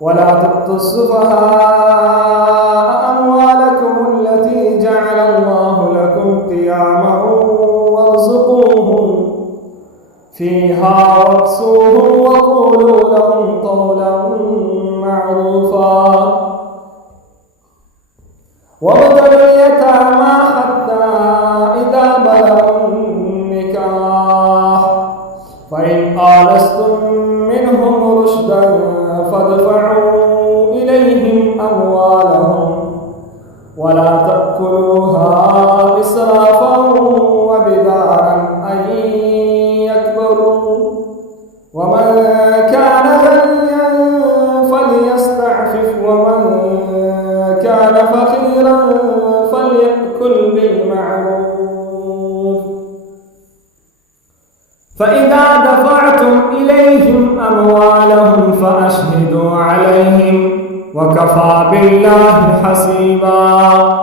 ولا تؤتوا السفهاء أموالكم التي جعل الله لكم قياما وارزقوهم فيها واكسوهم وقولوا لهم قولا معروفا وابتلوا اليتامى حتى إذا بلغوا النكاح فإن آنستم منهم رشدا فادفعوا إليهم أموالهم ولا تأكلوها إسرافا وبدارا أن يكبروا ومن كان غنيا فليستعفف ومن كان فقيرا فليأكل بالمعروف فإذا دفعتم إليهم أموالهم فأشهدوا عليهم وكفى بالله حسيبا